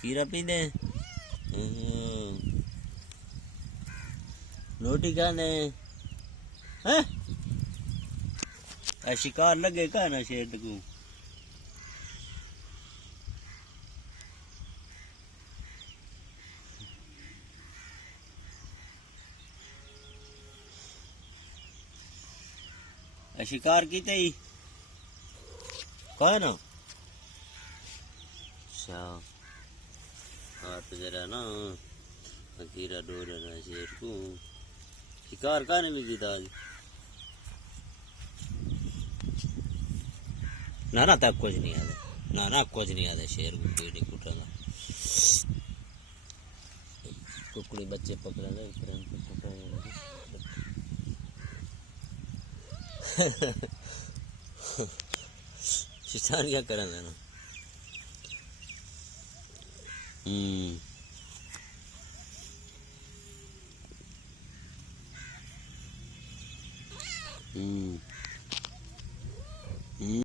खीरा पी दे। रोटी खाने हैं? शिकार लगे का ना शेर को। शिकार की ही कौन ना। अच्छा हाथ जरा ना खीरा डोर ना शेर को शिकार खाने भी की आज ना ना तक कुछ नहीं आता। ना ना कुछ नहीं आता शेर को पेड़ कुटा कुकड़ी बच्चे पकड़ा था शिकार क्या करा ना। हम्म